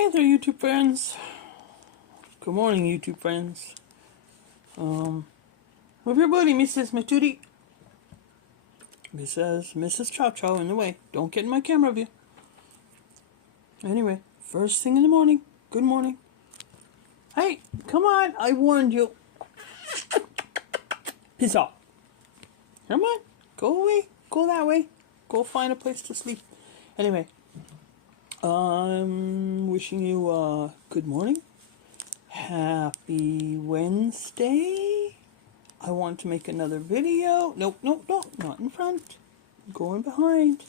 Hey there, YouTube friends. Good morning, YouTube friends. With your buddy, Mrs. Matootie. Mrs. Chow Chow in the way. Don't get in my camera view. Anyway, first thing in the morning. Good morning. Hey, come on. I warned you. Piss off. Come on. Go away. Go that way. Go find a place to sleep. Anyway, I'm wishing you good morning. Happy Wednesday. I want to make another video. Nope, not in front. Going behind.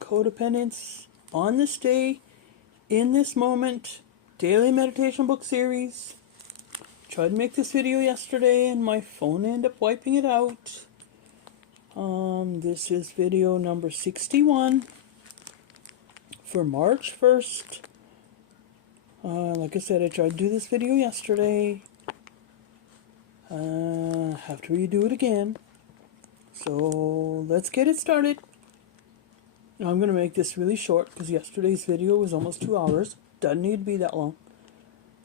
Codependence on this day, in this moment, daily meditation book series. Tried to make this video yesterday and my phone ended up wiping it out. This is video number 61 for March 1st. Like I said, I tried to do this video yesterday. Have to redo it again. So let's get it started. I'm going to make this really short because yesterday's video was almost 2 hours. Doesn't need to be that long.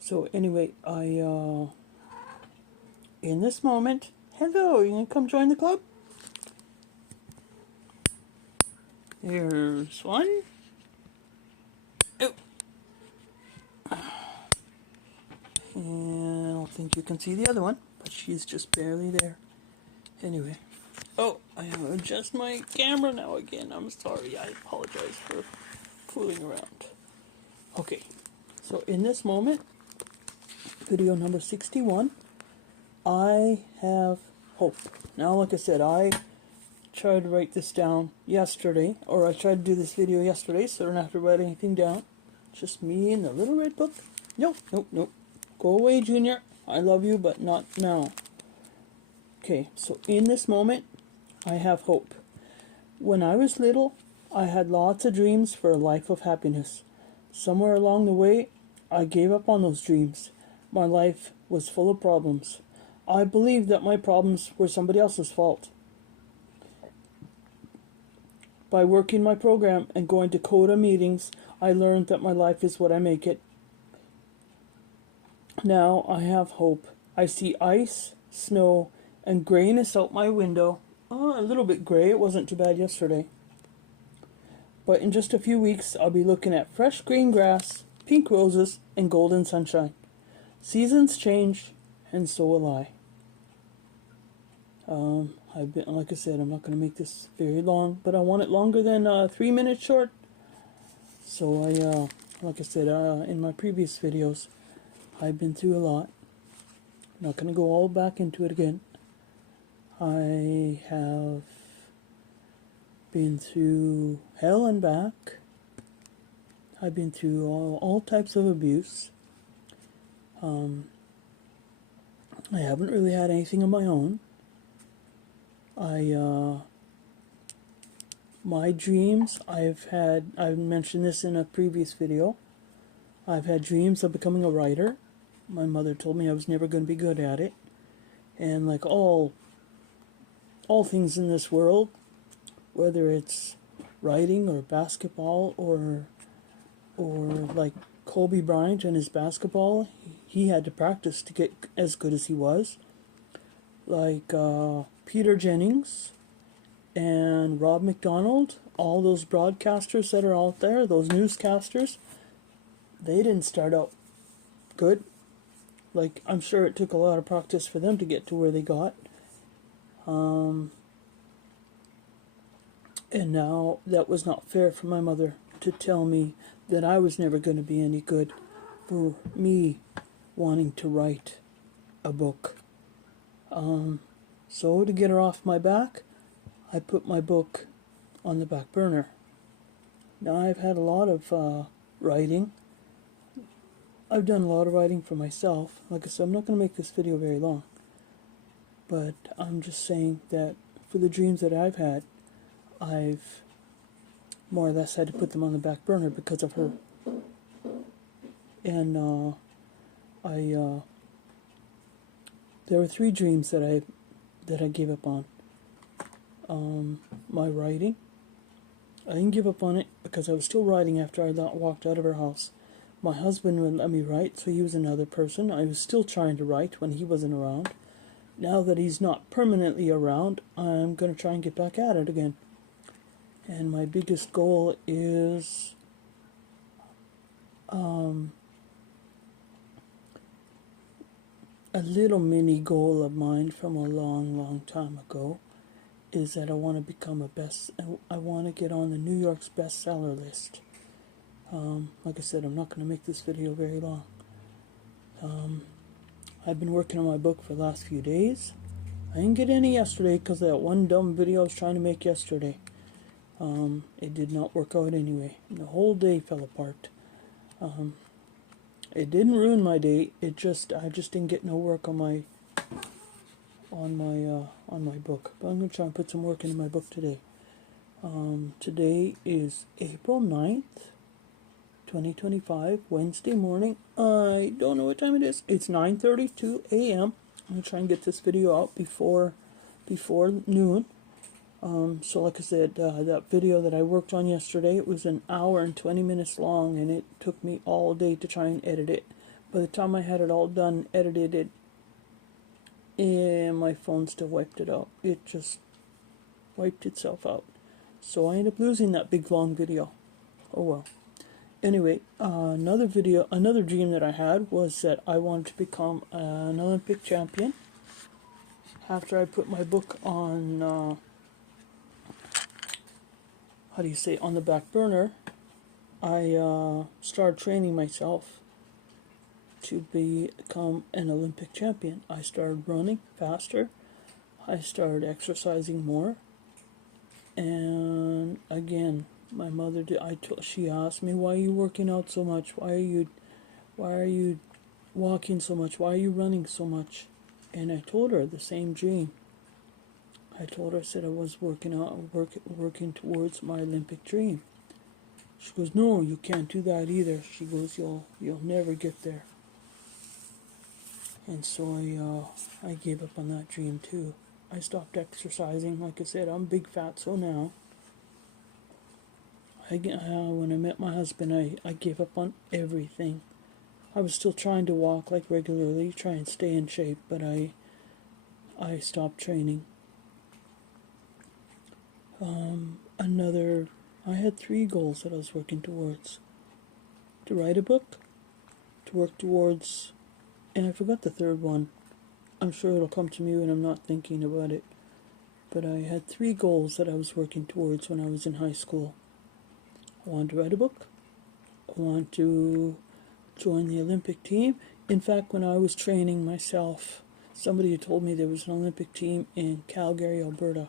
So anyway, in this moment, hello, you going to come join the club? Here's one. Oh. And I don't think you can see the other one, but she's just barely there. Anyway. Oh, I have to adjust my camera now again. I'm sorry. I apologize for fooling around. Okay. So in this moment, video number 61, I have hope. Now, like I said, I tried to write this down yesterday, or I tried to do this video yesterday, so I don't have to write anything down. Just me and the little red book. Nope. Go away, Junior. I love you, but not now. Okay, so in this moment, I have hope. When I was little, I had lots of dreams for a life of happiness. Somewhere along the way, I gave up on those dreams. My life was full of problems. I believed that my problems were somebody else's fault. By working my program and going to CoDA meetings, I learned that my life is what I make it. Now I have hope. I see ice, snow, and grayness out my window. Oh, a little bit gray. It wasn't too bad yesterday. But in just a few weeks, I'll be looking at fresh green grass, pink roses, and golden sunshine. Seasons change, and so will I. Like I said, I'm not going to make this very long, but I want it longer than 3 minutes short. So like I said, in my previous videos, I've been through a lot. Not going to go all back into it again. I have been through hell and back. I've been through all types of abuse. I haven't really had anything of my own. My dreams, I've mentioned this in a previous video. I've had dreams of becoming a writer. My mother told me I was never going to be good at it. And like all things in this world, whether it's writing or basketball or like Kobe Bryant and his basketball, he had to practice to get as good as he was. Like Peter Jennings and Rob McDonald, all those broadcasters that are out there, those newscasters, they didn't start out good. Like, I'm sure it took a lot of practice for them to get to where they got. And now that was not fair for my mother to tell me that I was never going to be any good for me wanting to write a book. So to get her off my back, I put my book on the back burner. Now I've had a lot of writing. I've done a lot of writing for myself. Like I said, I'm not going to make this video very long. But I'm just saying that for the dreams that I've had, I've more or less had to put them on the back burner because of her. And there were 3 dreams that I gave up on. My writing, I didn't give up on it because I was still writing after I walked out of her house. My husband wouldn't let me write, so he was another person. I was still trying to write when he wasn't around. Now that he's not permanently around, I'm going to try and get back at it again. And my biggest goal is a little mini goal of mine from a long, long time ago is that I want to become I want to get on the New York's bestseller list. Like I said, I'm not going to make this video very long. I've been working on my book for the last few days. I didn't get any yesterday because of that one dumb video I was trying to make yesterday. It did not work out anyway. The whole day fell apart. It didn't ruin my day. I just didn't get no work on my book. But I'm gonna try and put some work into my book today. Today is April 9th, 2025, Wednesday morning. I don't know what time it is. It's 9:32 a.m. I'm gonna try and get this video out before noon. So like I said, that video that I worked on yesterday, it was an hour and 20 minutes long, and it took me all day to try and edit it. By the time I had it all done, edited, and my phone still wiped it out. It just wiped itself out. So I ended up losing that big long video. Oh well. Anyway, another dream that I had was that I wanted to become an Olympic champion. After I put my book on, on the back burner, I started training myself to become an Olympic champion. I started running faster. I started exercising more. And again, my mother she asked me, "Why are you working out so much? Why are you walking so much? Why are you running so much?" And I told her the same dream. I told her, I said I was working towards my Olympic dream. She goes, "No, you can't do that either." She goes, "You'll never get there." And so I gave up on that dream too. I stopped exercising. Like I said, I'm big fatso now. When I met my husband, I gave up on everything. I was still trying to walk like regularly, try and stay in shape, but I stopped training. I had 3 goals that I was working towards. To write a book, to work towards, and I forgot the third one. I'm sure it'll come to me when I'm not thinking about it. But I had 3 goals that I was working towards when I was in high school. I wanted to write a book. I wanted to join the Olympic team. In fact, when I was training myself, somebody had told me there was an Olympic team in Calgary, Alberta.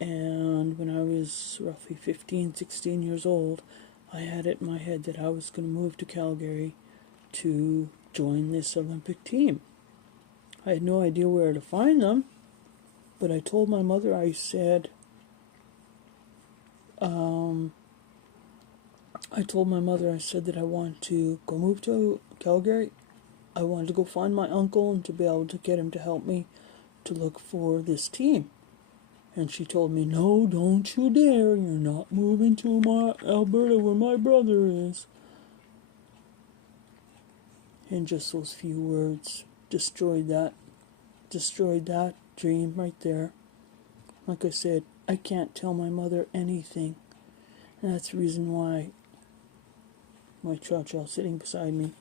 And when I was roughly 15, 16 years old, I had it in my head that I was going to move to Calgary to join this Olympic team. I had no idea where to find them, but I told my mother, I said that I wanted to go move to Calgary. I wanted to go find my uncle and to be able to get him to help me to look for this team. And she told me, "No, don't you dare. You're not moving to Alberta where my brother is." And just those few words destroyed that dream right there. Like I said, I can't tell my mother anything. And that's the reason why my chow-chow sitting beside me,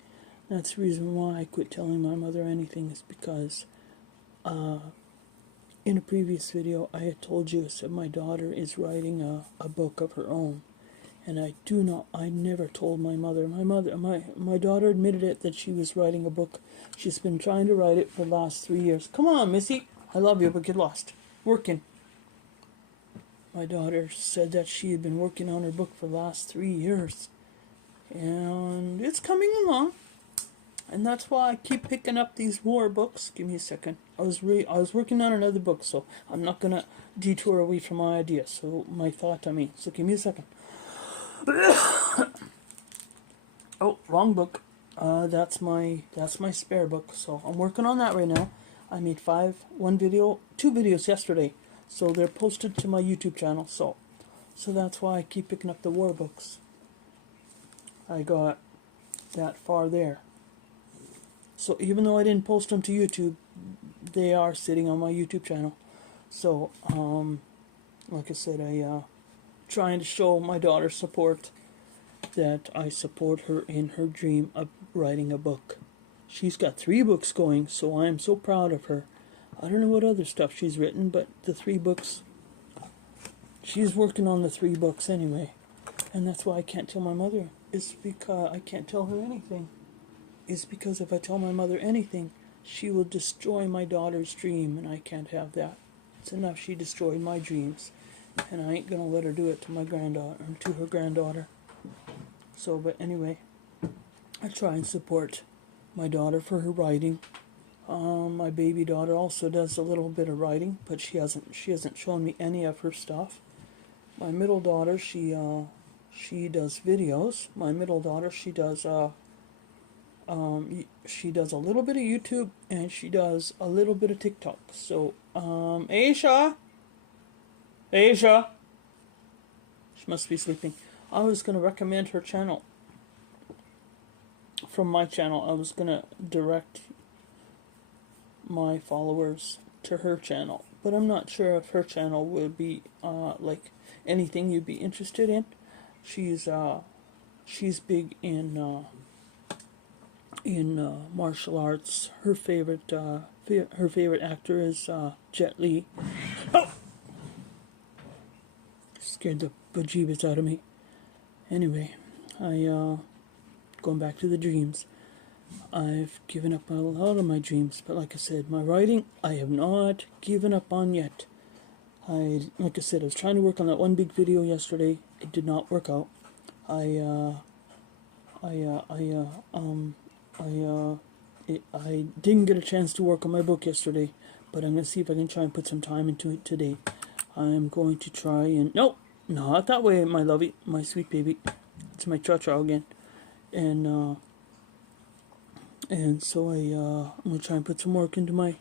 that's the reason why I quit telling my mother anything, is because in a previous video I had told you that my daughter is writing a book of her own. And I never told my mother. My daughter admitted it, that she was writing a book. She's been trying to write it for the last 3 years. Come on, Missy. I love you, but get lost. Working. My daughter said that she had been working on her book for the last 3 years. And it's coming along. And that's why I keep picking up these more books. Give me a second. I was working on another book, so I'm not going to detour away from my idea. So give me a second. Oh, wrong book. That's my spare book. So I'm working on that right now. I made 2 videos yesterday. So they're posted to my YouTube channel. So So that's why I keep picking up the war books. I got that far there. So even though I didn't post them to YouTube, they are sitting on my YouTube channel. So, like I said, trying to show my daughter support, that I support her in her dream of writing a book. She's got 3 books going, so I am so proud of her. I don't know what other stuff she's written, but the 3 books, she's working on the 3 books anyway. And that's why I can't tell my mother. It's because I can't tell her anything. It's because if I tell my mother anything, she will destroy my daughter's dream, and I can't have that. It's enough she destroyed my dreams, and I ain't gonna let her do it to my granddaughter, or to her granddaughter. So, but anyway, I try and support my daughter for her writing. My baby daughter also does a little bit of writing, but she hasn't shown me any of her stuff. My middle daughter, she does videos. My middle daughter, she does a little bit of YouTube, and she does a little bit of TikTok. So, Aisha, she must be sleeping. I was going to recommend her channel. From my channel, I was going to direct my followers to her channel. But I'm not sure if her channel would be like anything you'd be interested in. She's big in martial arts. Her favorite actor is Jet Li. Oh! Scared the bejeebus out of me. Anyway, going back to the dreams. I've given up a lot of my dreams, but like I said, my writing, I have not given up on yet. Like I said, I was trying to work on that one big video yesterday. It did not work out. I didn't get a chance to work on my book yesterday, but I'm going to see if I can try and put some time into it today. I'm going to try and... No, not that way, my lovey, my sweet baby. It's my cha-cha again. And so I'm going to try and put some work into my...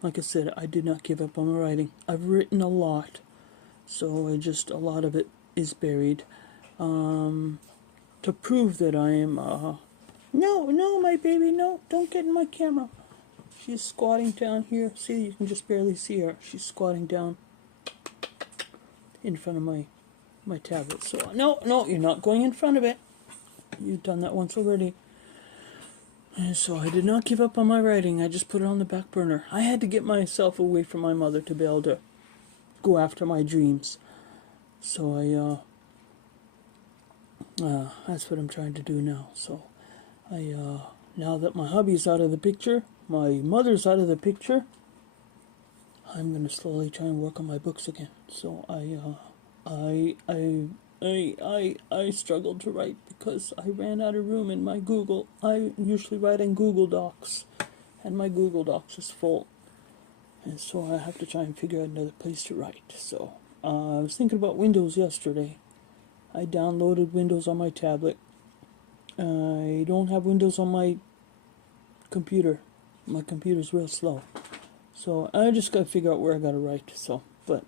Like I said, I did not give up on my writing. I've written a lot, so a lot of it is buried. To prove that I am... No, my baby, no, don't get in my camera. She's squatting down here. See, you can just barely see her. She's squatting down in front of my tablet. So, no, you're not going in front of it. You've done that once already. And so I did not give up on my writing. I just put it on the back burner. I had to get myself away from my mother to be able to go after my dreams. So that's what I'm trying to do now. So now that my hubby's out of the picture, my mother's out of the picture, I'm going to slowly try and work on my books again. So I struggled to write because I ran out of room in my Google. I usually write in Google Docs, and my Google Docs is full. And so I have to try and figure out another place to write. So I was thinking about Windows yesterday. I downloaded Windows on my tablet. I don't have Windows on my computer. My computer's real slow. So I just got to figure out where I got to write. So, but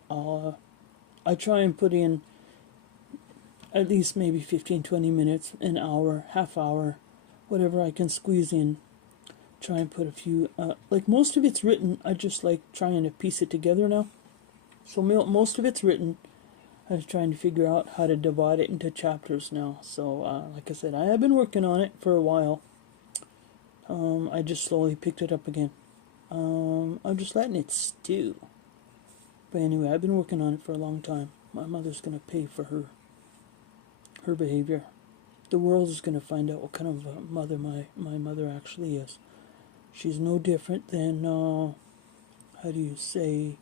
I try and put in at least maybe 15-20 minutes, an hour, half hour, whatever I can squeeze in. Try and put a few, like most of it's written, I just like trying to piece it together now. So most of it's written. I was trying to figure out how to divide it into chapters now. So, like I said, I have been working on it for a while. I just slowly picked it up again. I'm just letting it stew. But anyway, I've been working on it for a long time. My mother's going to pay for her behavior. The world is going to find out what kind of a mother my mother actually is. She's no different than, how do you say,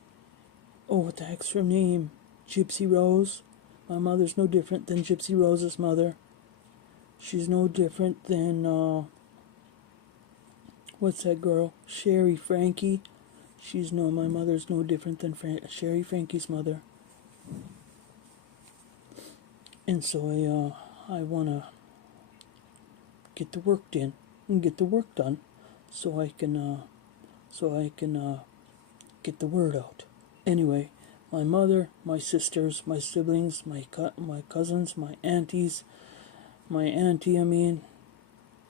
what the heck's her name? Gypsy Rose. My mother's no different than Gypsy Rose's mother. She's no different than, what's that girl? Sherry Frankie. My mother's no different than Sherry Frankie's mother. And so I want to get the work in and get the work done so I can get the word out. Anyway, my mother, my sisters, my siblings, my cousins, my aunties, my auntie,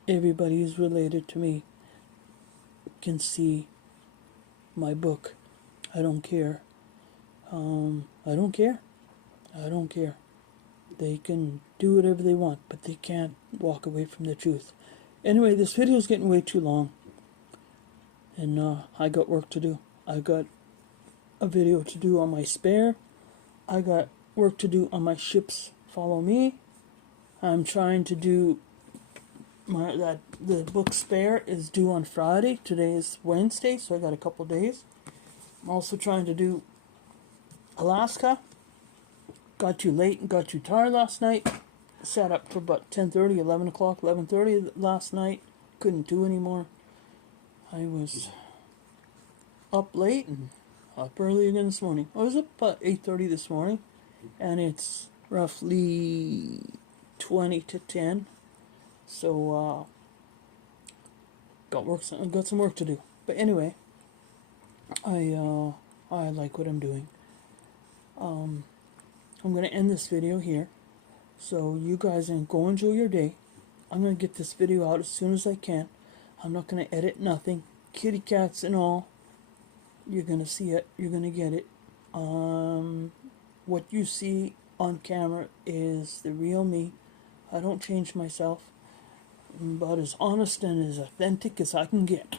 everybody who's related to me can see my book. I don't care. I don't care. I don't care. They can do whatever they want, but they can't walk away from the truth. Anyway, this video is getting way too long, and I got work to do. I got a video to do on my spare. I got work to do on my ships follow me. I'm trying to do the book spare is due on Friday. Today is Wednesday, so I got a couple days. I'm also trying to do Alaska. Got too late and got too tired last night. Sat up for about 10:30, 11 o'clock, 11:30 last night. Couldn't do anymore. I was up late and up early again this morning. I was up about 8:30 this morning, and it's roughly 20 to 10. So got some work to do. But anyway, I like what I'm doing. I'm going to end this video here. So you guys can go enjoy your day. I'm going to get this video out as soon as I can. I'm not going to edit nothing. Kitty cats and all. You're going to see it. You're going to get it. What you see on camera is the real me. I don't change myself. I'm about as honest and as authentic as I can get.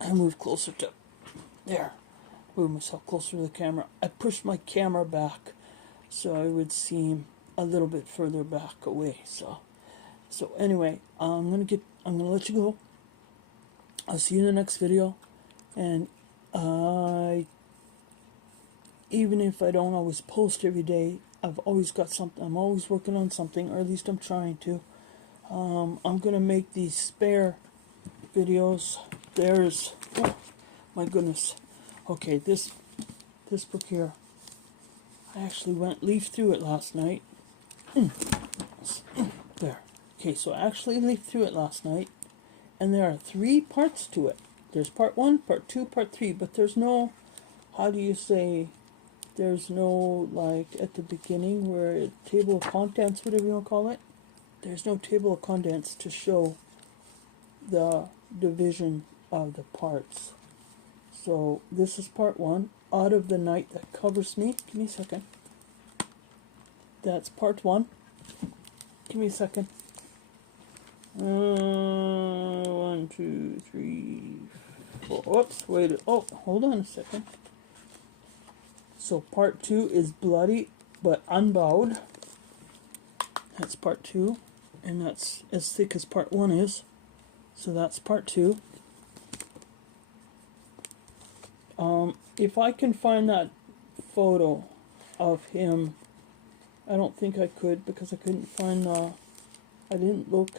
I move closer to there. Move myself closer to the camera. I pushed my camera back so I would seem a little bit further back away. So anyway, I'm gonna let you go. I'll see you in the next video. And even if I don't always post every day, I've always got something. I'm always working on something, or at least I'm trying to. I'm gonna make these spare videos. There's, oh my goodness. Okay, this book here, I actually leafed through it last night. There. Okay, so I actually leafed through it last night, and there are 3 parts to it. There's part 1, part 2, part 3, but there's no, how do you say, there's no, like, at the beginning where table of contents, whatever you want to call it. There's no table of contents to show the division of the parts. So this is part 1, Out of the Night That Covers Me. Give me a second. That's part 1. Give me a second. 1, 2, 3, 4. Oops, wait. Oh, hold on a second. So part 2 is Bloody but Unbowed. That's part 2. And that's as thick as part 1 is. So that's part 2. If I can find that photo of him, I don't think I could, because I couldn't find I didn't look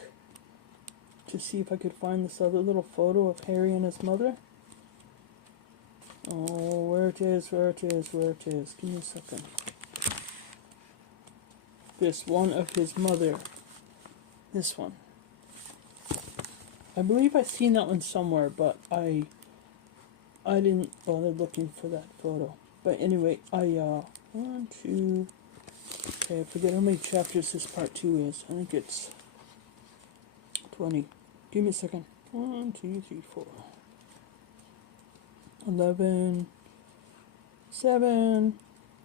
to see if I could find this other little photo of Harry and his mother. Oh, where it is. Give me a second. This one of his mother. This one. I believe I've seen that one somewhere, but I didn't bother looking for that photo. But anyway, 1, 2, okay, I forget how many chapters this part 2 is. I think it's 20. Give me a second. 1, 2, 3, 4. 11, 7.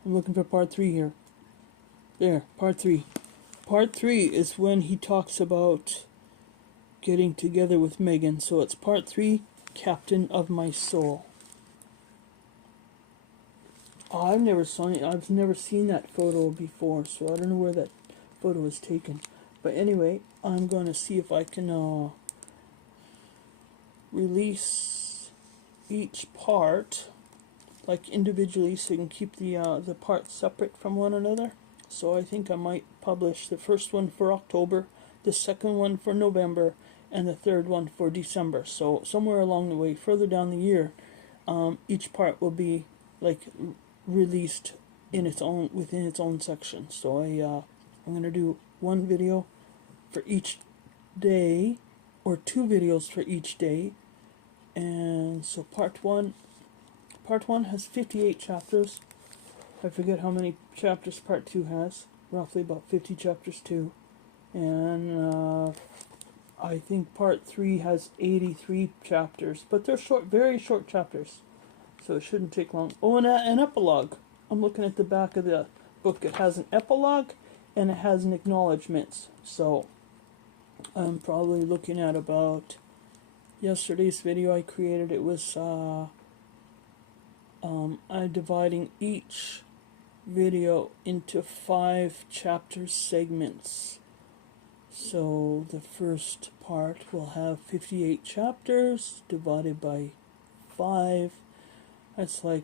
I'm looking for part 3 here. There, part 3. Part 3 is when he talks about getting together with Megan. So it's part 3, Captain of My Soul. Oh, I've never seen that photo before, so I don't know where that photo was taken. But anyway, I'm going to see if I can release each part like individually, so you can keep the parts separate from one another. So I think I might publish the first one for October, the second one for November, and the third one for December. So somewhere along the way, further down the year, each part will be like released in its own, within its own section. So I'm gonna do one video for each day, or 2 videos for each day. And so part 1 part 1 has 58 chapters. I forget how many chapters part 2 has. Roughly about 50 chapters too. And I think part 3 has 83 chapters. But they're short, very short chapters. So it shouldn't take long. Oh, and an epilogue. I'm looking at the back of the book. It has an epilogue and it has an acknowledgements. So I'm probably looking at about yesterday's video I created. It was I'm dividing each video into 5 chapter segments. So the first part will have 58 chapters divided by 5. That's like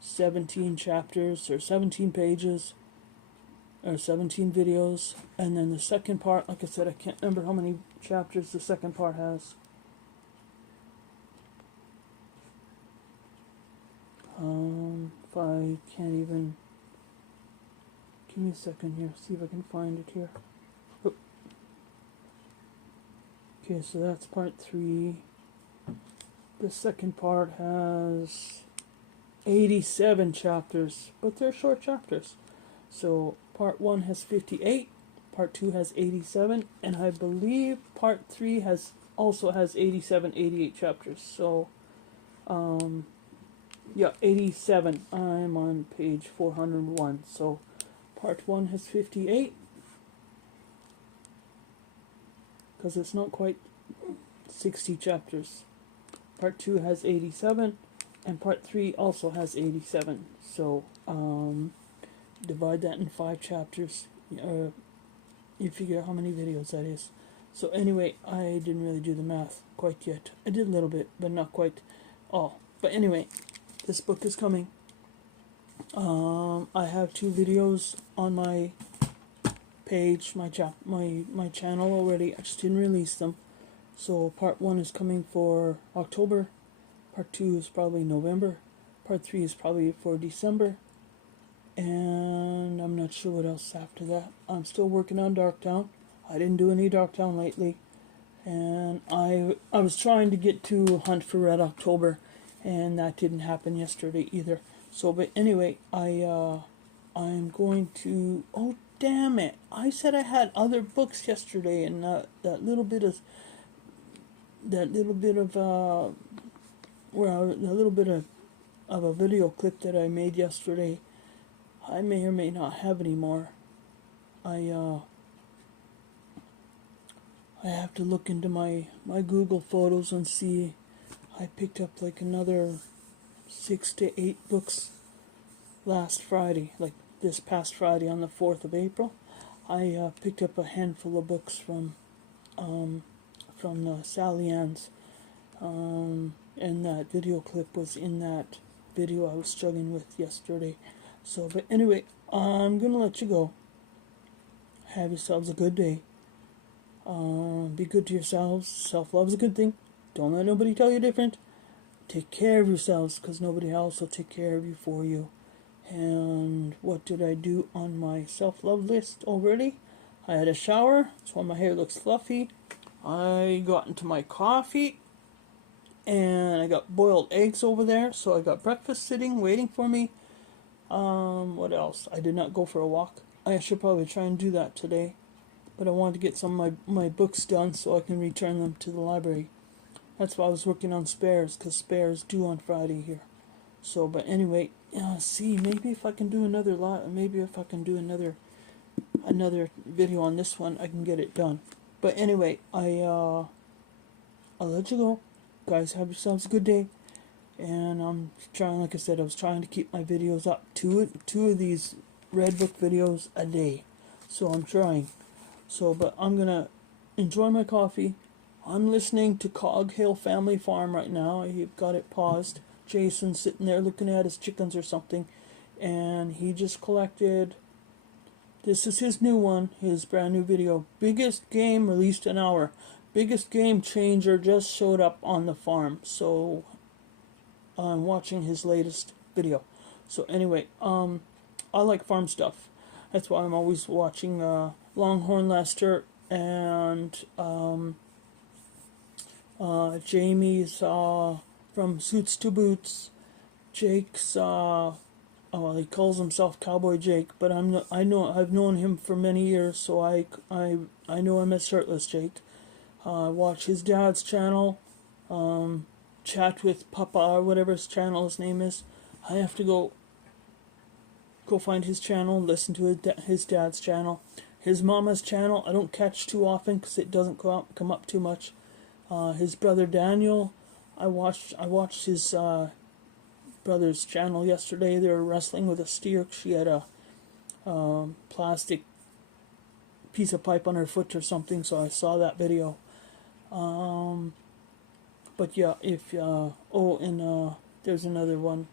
17 chapters or 17 pages or 17 videos. And then the second part, like I said, I can't remember how many chapters the second part has. If I can't even, give me a second here, see if I can find it here. Oh. Okay, so that's part 3. The second part has 87 chapters, but they're short chapters. So part 1 has 58, part 2 has 87, and I believe part 3 also has 87, 88 chapters. So, yeah, 87. I'm on page 401. So part 1 has 58, because it's not quite 60 chapters. Part 2 has 87, and part 3 also has 87. So, divide that in 5 chapters. You figure out how many videos that is. So anyway, I didn't really do the math quite yet. I did a little bit, but not quite all. But anyway, this book is coming. I have 2 videos on my page, my channel already. I just didn't release them. So part 1 is coming for October. Part 2 is probably November. Part 3 is probably for December. And I'm not sure what else after that. I'm still working on Darktown. I didn't do any Darktown lately. And I was trying to get to Hunt for Red October, and that didn't happen yesterday either. So, but anyway, I'm going to, oh damn it, I said I had other books yesterday, and that little bit of a video clip that I made yesterday, I may or may not have anymore. I have to look into my Google Photos and see. I picked up like another 6 to 8 books last Friday, like this past Friday on the 4th of April. I picked up a handful of books from Sally Ann's, and that video clip was in that video I was struggling with yesterday. So, but anyway, I'm gonna let you go. Have yourselves a good day. Be good to yourselves. Self-love is a good thing. Don't let nobody tell you different. Take care of yourselves, because nobody else will take care of you for you. And what did I do on my self-love list already? I had a shower. That's why my hair looks fluffy. I got into my coffee. And I got boiled eggs over there. So I got breakfast sitting, waiting for me. What else? I did not go for a walk. I should probably try and do that today. But I wanted to get some of my books done so I can return them to the library. That's why I was working on spares, because spares due on Friday here. So, but anyway, see, maybe if I can do another another video on this one, I can get it done. But anyway, I'll let you go. Guys, have yourselves a good day. And I'm trying, like I said, I was trying to keep my videos up. Two of these Red Book videos a day. So I'm trying. So, but I'm going to enjoy my coffee. I'm listening to Cog Hill Family Farm right now. I've got it paused. Jason's sitting there looking at his chickens or something. And he just collected, this is his new one, his brand new video. Biggest game released an hour. Biggest game changer just showed up on the farm. So I'm watching his latest video. So anyway, I like farm stuff. That's why I'm always watching Longhorn Lester and Jamie's from Suits to Boots. Jake's well, he calls himself Cowboy Jake, but I've known him for many years, so I know him as Shirtless Jake. Watch his dad's channel, chat with Papa or whatever his his name is. I have to go find his channel, listen to his dad's channel. His mama's channel I don't catch too often because it doesn't come up too much. His brother Daniel, I watched his brother's channel yesterday. They were wrestling with a steer. She had a plastic piece of pipe on her foot or something, so I saw that video. But yeah, if there's another one,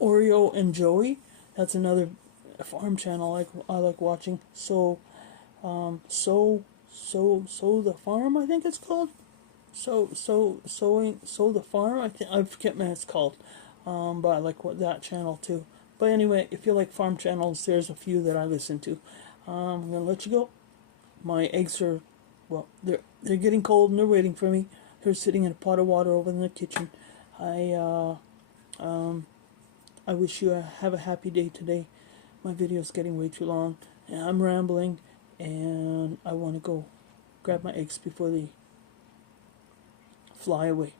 Oreo and Joey. That's another farm channel I like watching. So the farm, I think it's called. So the farm. I forget what it's called. But I like that channel too. But anyway, if you like farm channels, there's a few that I listen to. I'm gonna let you go. My eggs are, well, they're getting cold and they're waiting for me. They're sitting in a pot of water over in the kitchen. I wish you have a happy day today. My video's getting way too long, and I'm rambling, and I want to go grab my eggs before they fly away.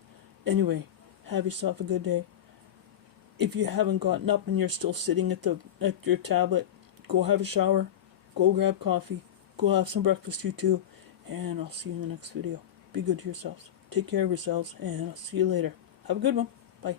Anyway, have yourself a good day. If you haven't gotten up and you're still sitting at your tablet, go have a shower, go grab coffee, go have some breakfast you too, and I'll see you in the next video. Be good to yourselves. Take care of yourselves, and I'll see you later. Have a good one. Bye.